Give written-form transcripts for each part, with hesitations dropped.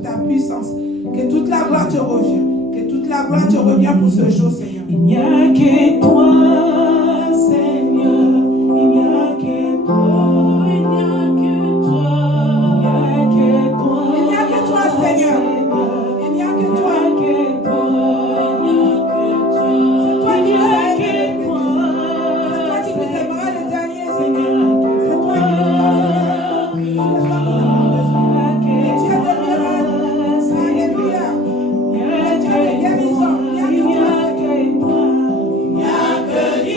pour ta puissance. Que toute la gloire te revient. Que toute la gloire te revient pour ce jour, Seigneur. Il n'y a que toi, Seigneur. Il n'y a que toi. Il n'y a que toi. Il n'y a que toi. Il n'y a que toi, Seigneur. Il n'y a que toi. Il n'y a que toi. C'est toi qui nous as aidés. C'est toi qui nous aimeras le dernier, Seigneur. C'est toi qui nous as aidés. C'est toi qui nous avons besoin. Et Dieu de miracles. Alléluia. Et Dieu de guérison. Il n'y a que toi, Seigneur.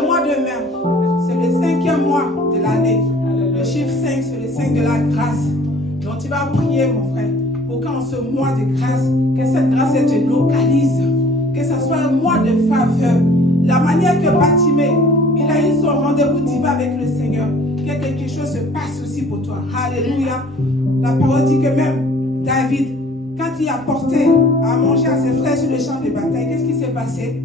le mois de mai, c'est le 5e mois de l'année. Le chiffre 5, c'est le 5 de la grâce. Donc tu vas prier, mon frère, pour qu'en ce mois de grâce, que cette grâce te localise, que ce soit un mois de faveur. La manière que Bartimée, il a eu son rendez-vous divin avec le Seigneur, que quelque chose se passe aussi pour toi. Alléluia. La parole dit que même David, quand il a porté à manger à ses frères sur le champ de bataille, qu'est-ce qui s'est passé?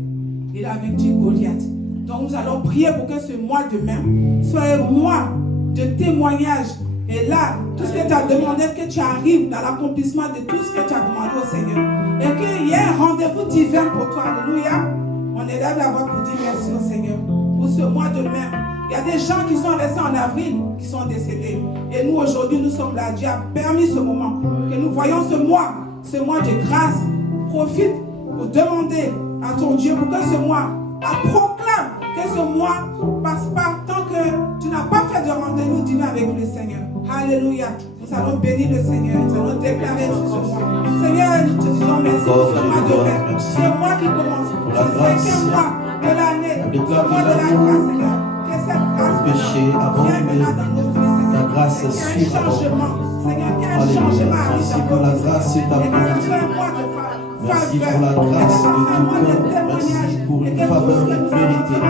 Il a vaincu Goliath. Donc nous allons prier pour que ce mois de mai soit un mois de témoignage. Et là, tout ce que tu as demandé, que tu arrives dans l'accomplissement de tout ce que tu as demandé au Seigneur. Et qu'il y ait un rendez-vous divin pour toi. Alléluia. On élève la voix pour dire merci au Seigneur. Pour ce mois de mai. Il y a des gens qui sont restés en avril, qui sont décédés. Et nous, aujourd'hui, nous sommes là. Dieu a permis ce moment. Que nous voyons ce mois de grâce. Profite pour demander à ton Dieu pour que ce mois, proclame que ce mois passe pas tant que tu n'as pas fait de rendez-vous divin avec le Seigneur. Alléluia. Nous allons bénir le Seigneur. Nous allons déclarer sur ce mois. Seigneur, nous te disons merci pour ce mois de mai. Ce mois qui commence. Le 5e mois de l'année. Ce mois de la grâce, Seigneur. Que cette grâce vienne dans nos vies, Seigneur. La grâce Qu'il y ait un changement. Seigneur, qu'il y ait un changement arrive merci dans pour nos la vies. grâce et ta Et que ce soit un bonté. mois de faveur. Merci pour la grâce de tout cœur. Merci pour une faveur méritée.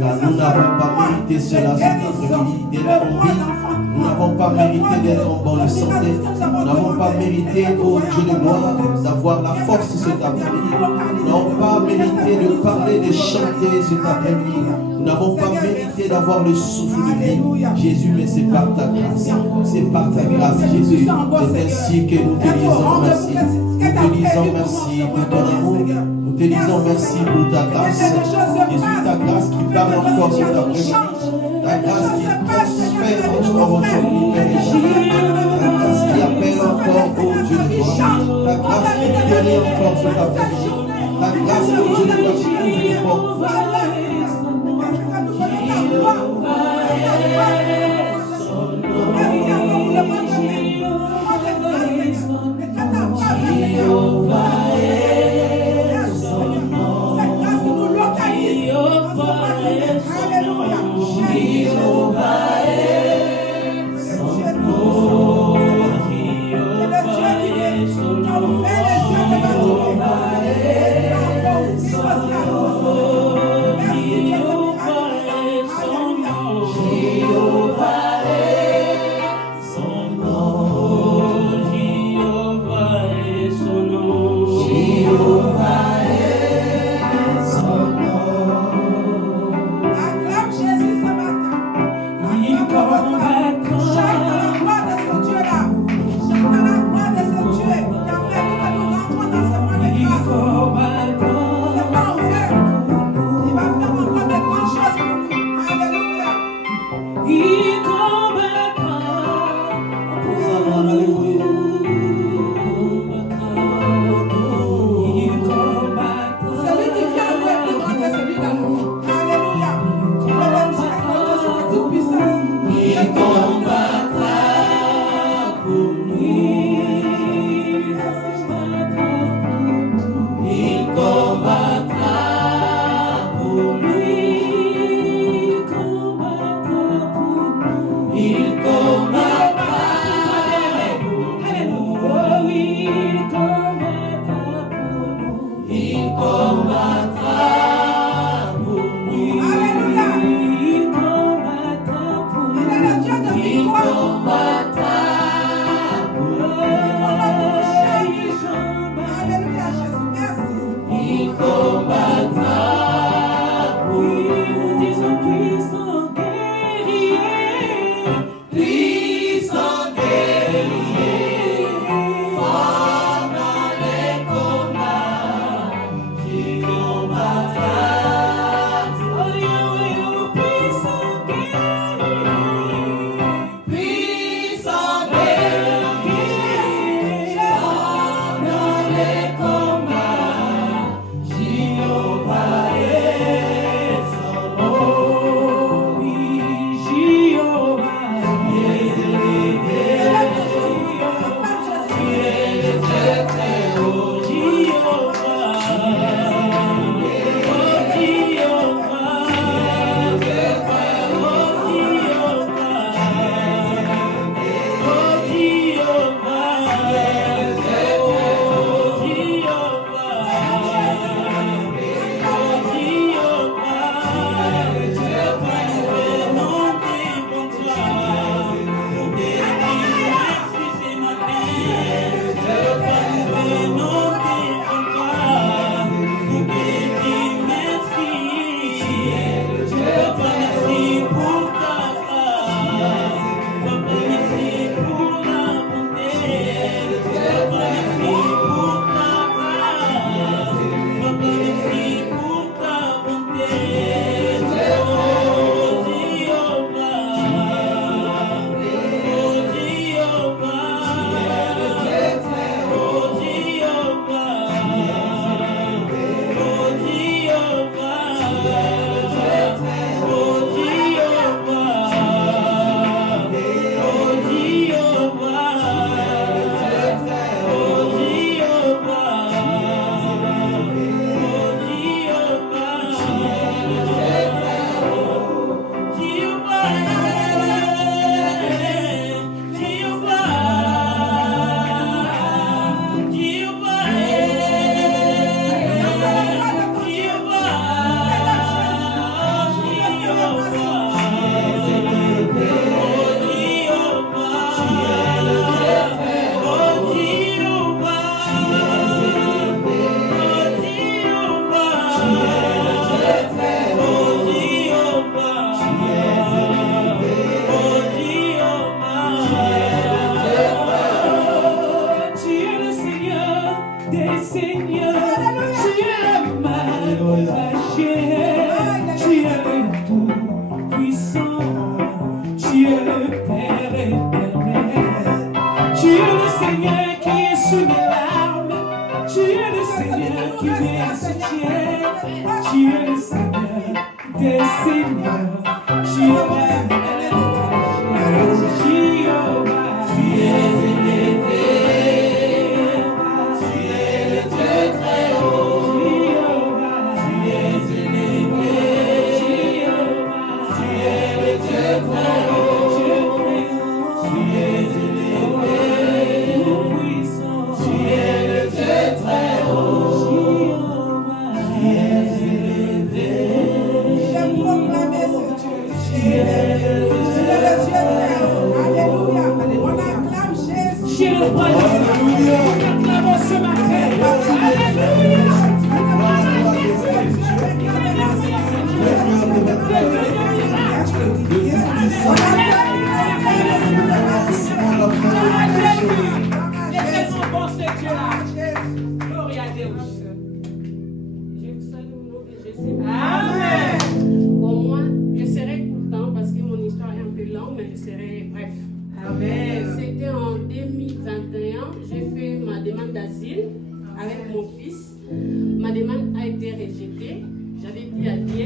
Car nous n'avons pas mérité cela cet après-midi d'être en vie. Nous n'avons pas mérité d'être en bonne santé. Nous n'avons pas mérité, ô Dieu de gloire, d'avoir la force cet après-midi. Nous n'avons pas mérité de parler, de chanter cet après-midi. Nous n'avons pas mérité d'avoir le souffle de vie. Jésus, mais c'est par ta grâce. C'est par ta grâce, Jésus. C'est ainsi que nous te disons merci. Nous te disons merci pour ton amour. Nous te disons merci pour ta grâce. Jésus, ta grâce qui parle encore cet après-midi. Ta grâce qui transfère encore aujourd'hui, Père éternel. Ta grâce qui appelle encore, oh Dieu de gloire. Ta grâce qui guérit encore cet après-midi. Ta grâce, oh Dieu de gloire, qui ouvre les portes.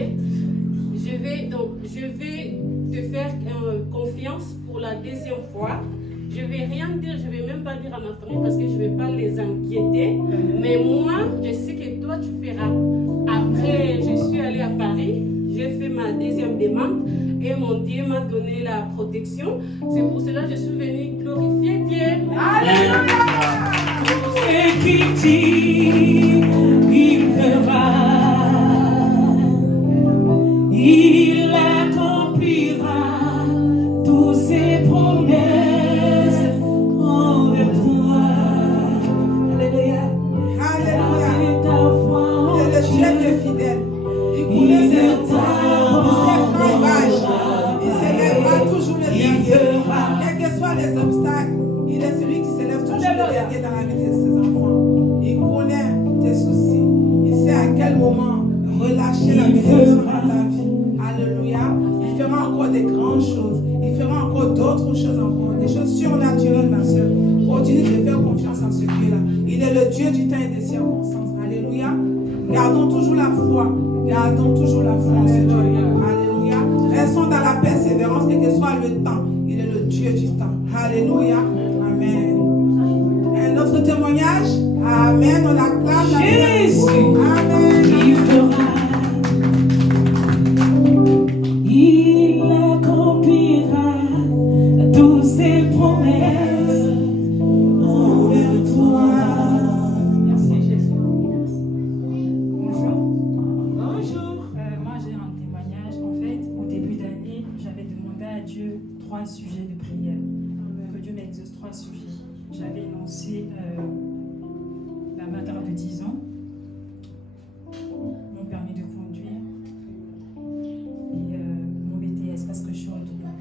prière. Je vais te faire confiance pour la deuxième fois. Je ne vais rien dire, je ne vais même pas dire à ma famille parce que je ne vais pas les inquiéter. Mais moi, je sais que toi, tu feras. Après, je suis allée à Paris, j'ai fait ma deuxième demande et mon Dieu m'a donné la protection. C'est pour cela que je suis venue glorifier Dieu. Alléluia. Et qui dit, il fera. Il accomplira tous ses promesses envers toi. Alléluia. Alléluia. Et ta foi Il est le Dieu qui est fidèle. Il connaît ses rivage. Il s'élèvera toujours le dernier. Quels que soient les obstacles, il est celui qui s'élève toujours le dernier dans la vie de ses enfants. Il connaît tes soucis. Il sait à quel moment relâcher la bénédiction dans ta vie. Alléluia. Il fera encore des grandes choses. Il fera encore d'autres choses encore. Des choses surnaturelles, ma soeur. Continue de faire confiance en ce Dieu-là. Il est le Dieu du temps et des circonstances. Alléluia. Gardons toujours la foi. Gardons toujours la foi en ce Dieu. Alléluia. Restons dans la persévérance, quel que soit le temps. Il est le Dieu du temps. Alléluia. Amen. Un autre témoignage. Amen. On acclame la Jésus. Amen. Il fera. Il accomplira tous ses promesses envers toi. Merci Jésus. Bonjour. Bonjour. Moi j'ai un témoignage. En fait, au début d'année, j'avais demandé à Dieu 3 sujets de prière. Que Dieu m'exauce 3 sujets. J'avais énoncé ma garde de 10 ans, mon permis de conduire et mon BTS parce que je suis autonome.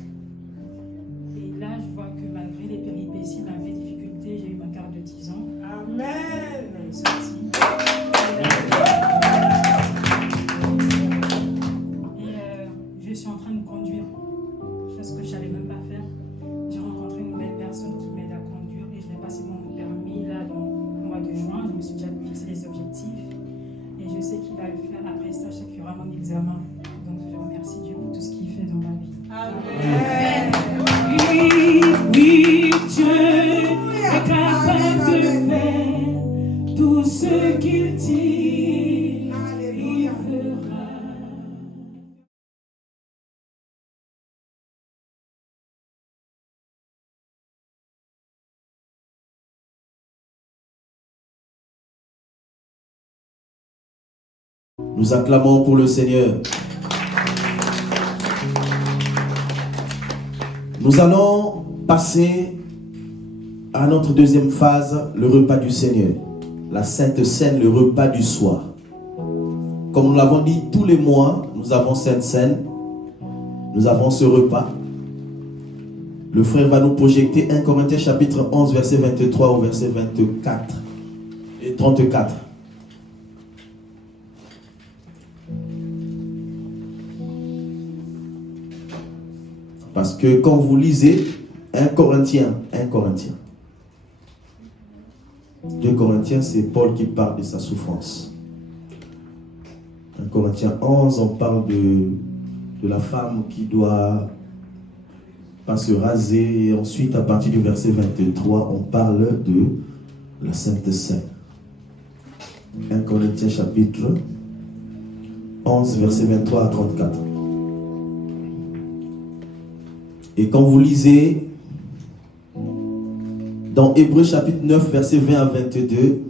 Et là, je vois que malgré les péripéties, malgré les difficultés, j'ai eu ma carte de 10 ans. Amen. Elle est sortie. Et je suis en train de conduire, chose que je ne savais même pas faire. J'ai rencontré une nouvelle personne qui m'aide à conduire et je vais passer mon permis là dans le mois de juin. Je me suis déjà fixé les objectifs et je sais qu'il va le faire. Après ça, je sais qu'il y aura mon examen. Donc je remercie Dieu pour tout ce qu'il fait dans ma vie. Amen. Oui, oui, Dieu est capable de faire tout ce qu'il dit. Alléluia. Il fera. Nous acclamons pour le Seigneur. Nous allons passer à notre deuxième phase, le repas du Seigneur. La Sainte Seine, le repas du soir. Comme nous l'avons dit, tous les mois, nous avons Sainte Seine. Nous avons ce repas. Le frère va nous projeter 1 Corinthiens chapitre 11, verset 23 au verset 24 et 34. Parce que quand vous lisez 1 Corinthiens, 2 Corinthiens, c'est Paul qui parle de sa souffrance. 1 Corinthiens 11, on parle de la femme qui doit pas se raser. Et ensuite, à partir du verset 23, on parle de la Sainte Seine. 1 Corinthiens chapitre 11, verset 23 à 34. Et quand vous lisez dans Hébreux chapitre 9, verset 20 à 22,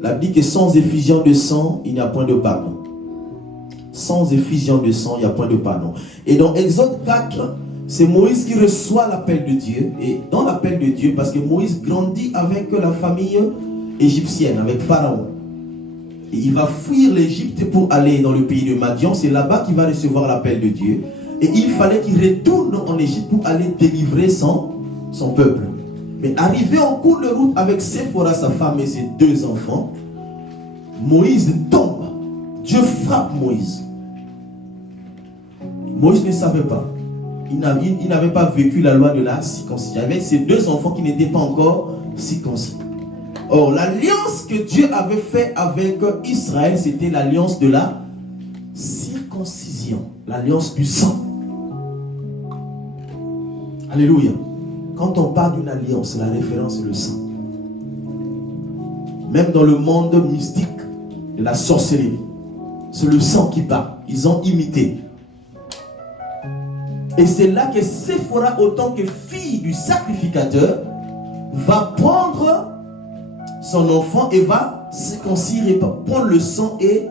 la Bible dit que sans effusion de sang, il n'y a point de pardon. Sans effusion de sang, il n'y a point de pardon. Et dans Exode 4, c'est Moïse qui reçoit l'appel de Dieu. Et dans l'appel de Dieu, parce que Moïse grandit avec la famille égyptienne, avec Pharaon. Et il va fuir l'Égypte pour aller dans le pays de Madian. C'est là-bas qu'il va recevoir l'appel de Dieu. Et il fallait qu'il retourne en Égypte pour aller délivrer son peuple. Mais arrivé en cours de route avec Séphora, sa femme et ses 2 enfants, Moïse tombe. Dieu frappe Moïse. Moïse ne savait pas. Il n'avait pas vécu la loi de la circoncision. Il y avait ses 2 enfants qui n'étaient pas encore circoncis. Or, l'alliance que Dieu avait faite avec Israël, c'était l'alliance de la circoncision. circoncision, l'alliance du sang. Alléluia. Quand on parle d'une alliance, la référence est le sang. Même dans le monde mystique de la sorcellerie, c'est le sang qui parle. Ils ont imité. Et c'est là que Séphora, autant que fille du sacrificateur, va prendre son enfant et va circoncire, prendre le sang et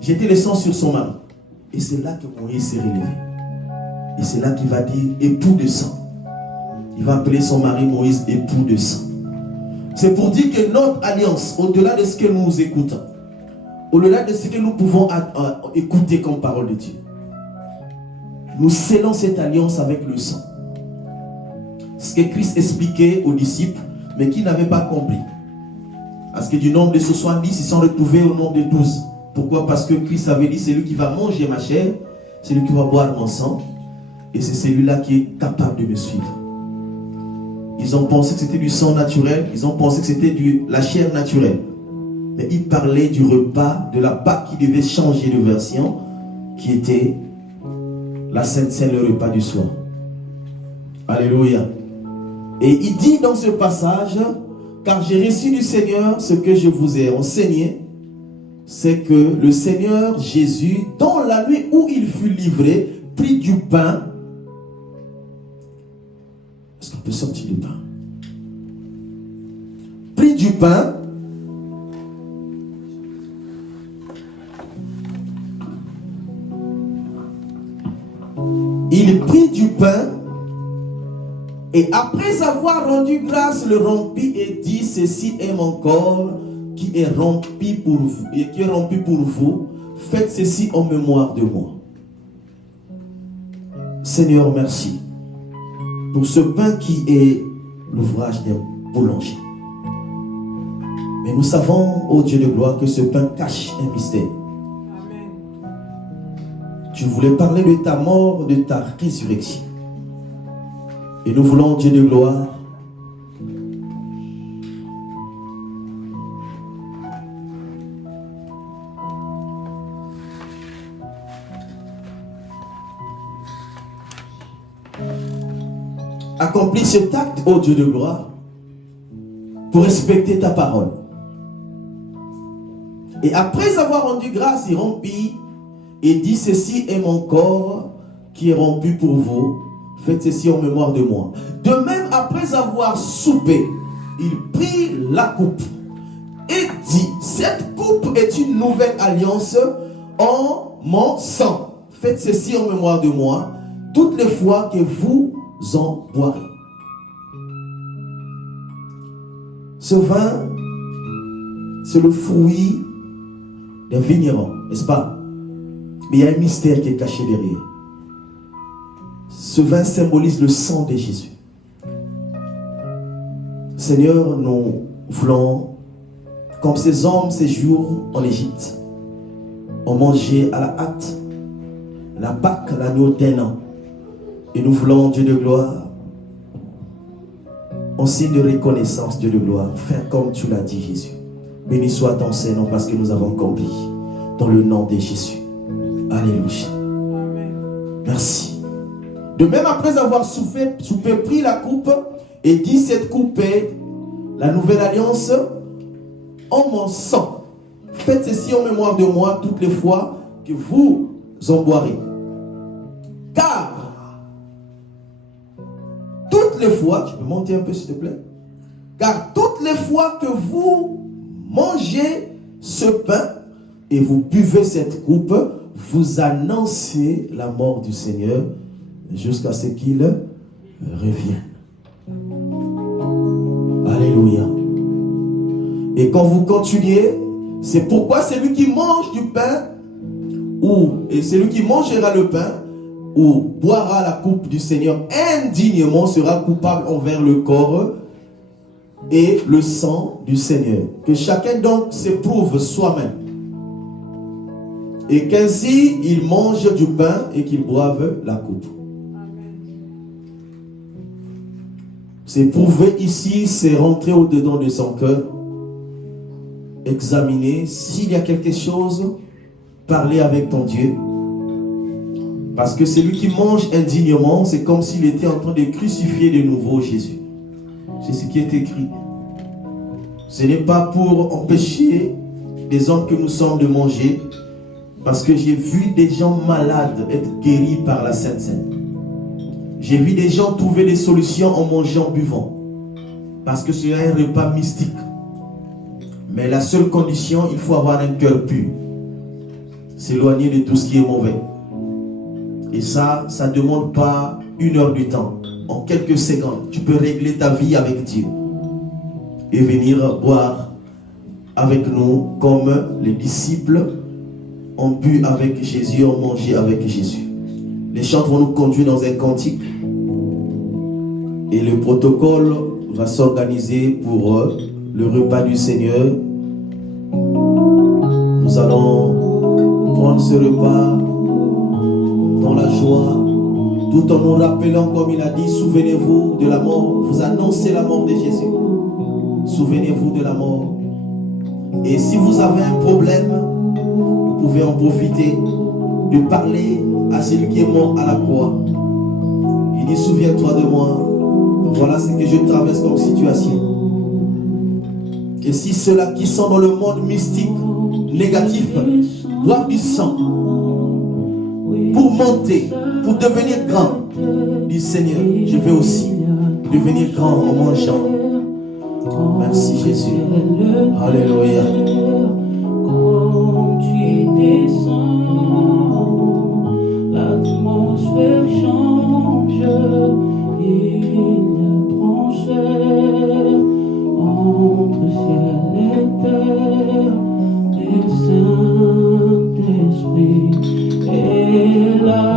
jeter le sang sur son mari. Et c'est là que Moïse s'est relevé. Et c'est là qu'il va dire époux de sang. Il va appeler son mari Moïse époux de sang. C'est pour dire que notre alliance, au-delà de ce que nous écoutons, au-delà de ce que nous pouvons écouter comme parole de Dieu, nous scellons cette alliance avec le sang. Ce que Christ expliquait aux disciples, mais qui n'avaient pas compris. Parce que du nombre de 70, ils sont retrouvés au nombre de 12. Pourquoi? Parce que Christ avait dit, c'est lui qui va manger ma chair, c'est lui qui va boire mon sang, et c'est celui-là qui est capable de me suivre. Ils ont pensé que c'était du sang naturel, ils ont pensé que c'était de la chair naturelle. Mais il parlait du repas, de la Pâque qui devait changer de version, qui était la Sainte Seine, le repas du soir. Alléluia. Et il dit dans ce passage, car j'ai reçu du Seigneur ce que je vous ai enseigné, c'est que le Seigneur Jésus, dans la nuit où il fut livré, prit du pain. Est-ce qu'on peut sortir du pain? Prit du pain. Il prit du pain et après avoir rendu grâce, le rompit et dit, ceci est mon corps qui est rompu pour vous et qui est rompu pour vous. Faites ceci en mémoire de moi. Seigneur, merci pour ce pain qui est l'ouvrage d'un boulanger. Mais nous savons, ô Dieu de gloire, que ce pain cache un mystère. Tu voulais parler de ta mort, de ta résurrection. Et nous voulons, Dieu de gloire, accomplir cet acte, ô Dieu de gloire, pour respecter ta parole. Et après avoir rendu grâce, il rompit et dit, ceci est mon corps qui est rompu pour vous. Faites ceci en mémoire de moi. De même, après avoir soupé, il prit la coupe et dit, cette coupe est une nouvelle alliance en mon sang. Faites ceci en mémoire de moi, toutes les fois que vous en boirez. Ce vin, c'est le fruit d'un vigneron, n'est-ce pas? Mais il y a un mystère qui est caché derrière. Ce vin symbolise le sang de Jésus. Seigneur, nous voulons, comme ces hommes, ces jours en Égypte, ont mangé à la hâte la Pâque, l'agneau d'un an. Et nous voulons, Dieu de gloire, en signe de reconnaissance, Dieu de gloire, faire comme tu l'as dit, Jésus. Béni soit ton Seigneur parce que nous avons compris. Dans le nom de Jésus. Alléluia. Merci. De même, après avoir soupé, pris la coupe et dit, cette coupe est la nouvelle alliance en mon sang. Faites ceci en mémoire de moi toutes les fois que vous en boirez. Car toutes les fois, tu peux monter un peu s'il te plaît, car toutes les fois que vous mangez ce pain et vous buvez cette coupe, vous annoncez la mort du Seigneur jusqu'à ce qu'il revienne. Alléluia. Et quand vous continuez, c'est pourquoi celui qui mange du pain, et celui qui mangera le pain, ou boira la coupe du Seigneur indignement, sera coupable envers le corps et le sang du Seigneur. Que chacun donc s'éprouve soi-même. Et qu'ainsi il mange du pain et qu'il boive la coupe. S'éprouver ici, c'est rentrer au-dedans de son cœur, examiner s'il y a quelque chose, parler avec ton Dieu Parce que celui qui mange indignement, c'est comme s'il était en train de crucifier de nouveau Jésus. C'est ce qui est écrit. Ce n'est pas pour empêcher des hommes que nous sommes de manger, parce que j'ai vu des gens malades être guéris par la Sainte Seine. J'ai vu des gens trouver des solutions en mangeant, en buvant, parce que c'est un repas mystique. Mais la seule condition, il faut avoir un cœur pur, s'éloigner de tout ce qui est mauvais. Et ça ne demande pas 1 heure du temps. En quelques secondes, tu peux régler ta vie avec Dieu et venir boire avec nous comme les disciples ont bu avec Jésus, ont mangé avec Jésus. Les chants vont nous conduire dans un cantique et le protocole va s'organiser pour le repas du Seigneur. Nous allons prendre ce repas dans la joie, tout en nous rappelant, comme il a dit, souvenez-vous de la mort. Vous annoncez la mort de Jésus. Souvenez-vous de la mort. Et si vous avez un problème, vous pouvez en profiter de parler à celui qui est mort à la croix. Il dit, souviens-toi de moi. Voilà ce que je traverse comme situation. Et si ceux-là qui sont dans le monde mystique, négatif, boivent du sang pour monter, pour devenir grand, dit Seigneur, je vais aussi devenir grand en mangeant. Merci Jésus. Alléluia. Quand tu descends, l'atmosphère change. Il y a transfert entre ciel et terre, et Saint-Esprit est là.